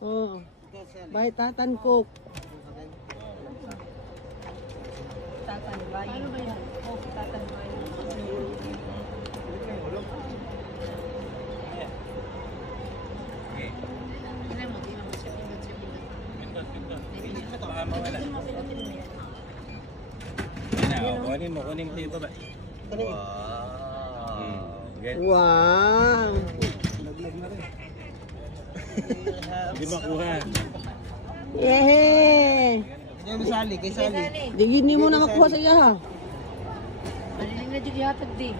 Oh. Bay Tatan Cook. Tatan Bay. Ano ba yan? Oh, Tatan Bay. Kunin mo yung baba. Wow. Wow. Hindi makuha. Yehey. Kaya Sally, kay Sally. Digini mo na makuha sa iya ha. Maliling na dyan yatag di.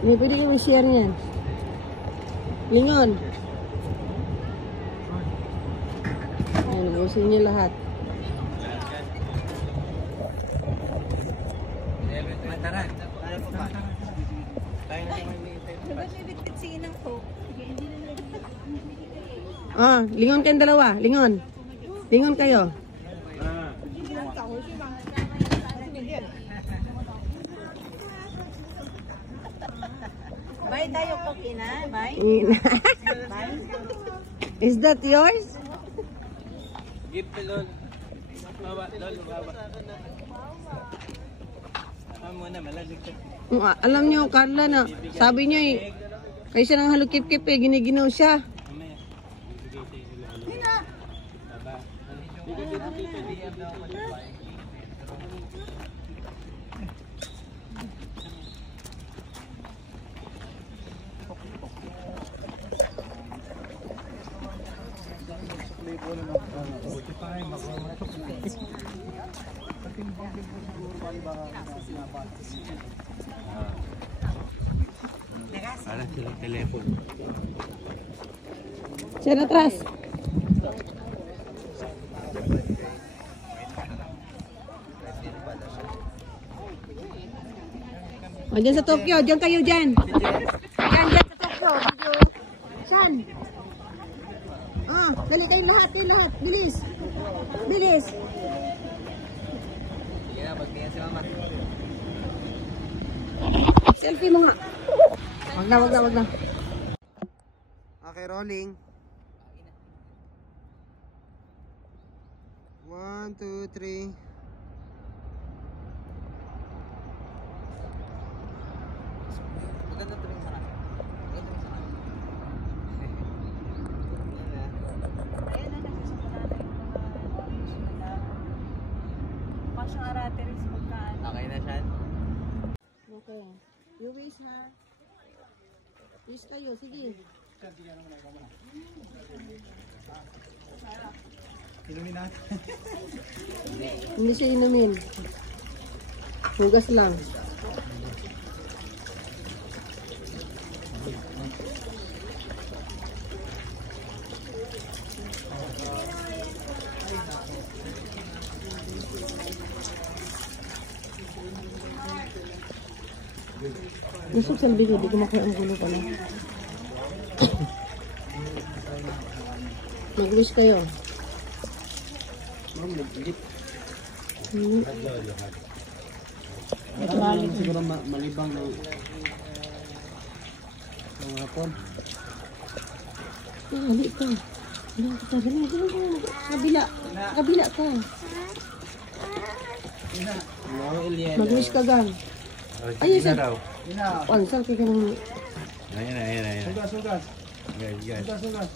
Hindi pwede kayo share niyan. Lingon. Ayan, nabusin niyo lahat. Tara. Ah, lingon kayong dalawa. Lingon. Lingon kayo. Bay tayo po kina, bay. Is that yours? Give to Lol. Baba, Lol, baba. Muna, malalig ka. Alam niyo, Carla, na sabi niya eh, kaysa nang halukip-kip eh, giniginaw siya. Parang silang telepon. Siya na atras. O, dyan sa Tokyo. Dyan kayo dyan. Dyan sa Tokyo. Saan? Ah, dali kayong lahat. Kayong lahat. Bilis. Bilis. Sige na, magtingin si Mama. Selfie mo nga. Wag na, wag na, wag na. Okay, rolling. 1, 2, 3. Maganda ito rin sa kanan. Maganda rin sa kanan. Ayan na, nagsisimula na yung mga news nila. Mukha siyang arateris magkaan. Okay na siya. Okay. You wish ha. Wish kayo, sige. Inumin natin. Hindi siya inumin. Hugas lang. Gusto ko salbi ko, di ko makuha ang gulo pala. Mag-wish kayo. Siguro malibang ng hapon. Hali ka. Hali ka. Kabila. Kabila ka. Mag-wish ka gang. Ayun siya. Pansal ka ng... Ayan. Sugas. Guys. Sugas.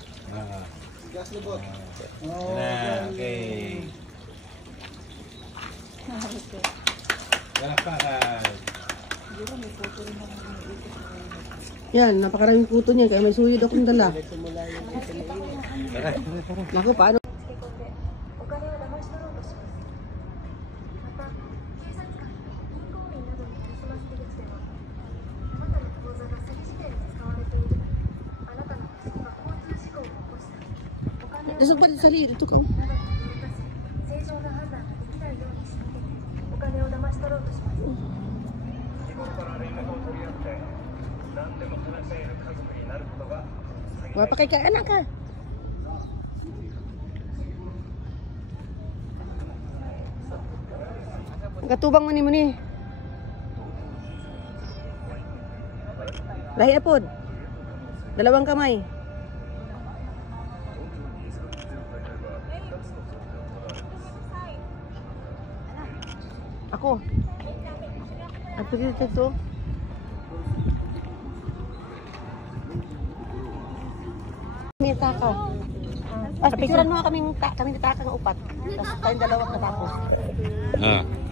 Gas lubot. Okay. Palakpakan. Yan, napakaraming puto niya. Kaya may suyod akong dala. Naku, paano? Nasaan pa rin sa liit? Ito ka. Wala pa kay anak ka. Katubang muni. Lahi apod. Dalawang kamay. Tako. At pagkita ito. May takaw. Picturean mo kami ni Taka ng upat. Tapos tayong dalawang natapos. Ah.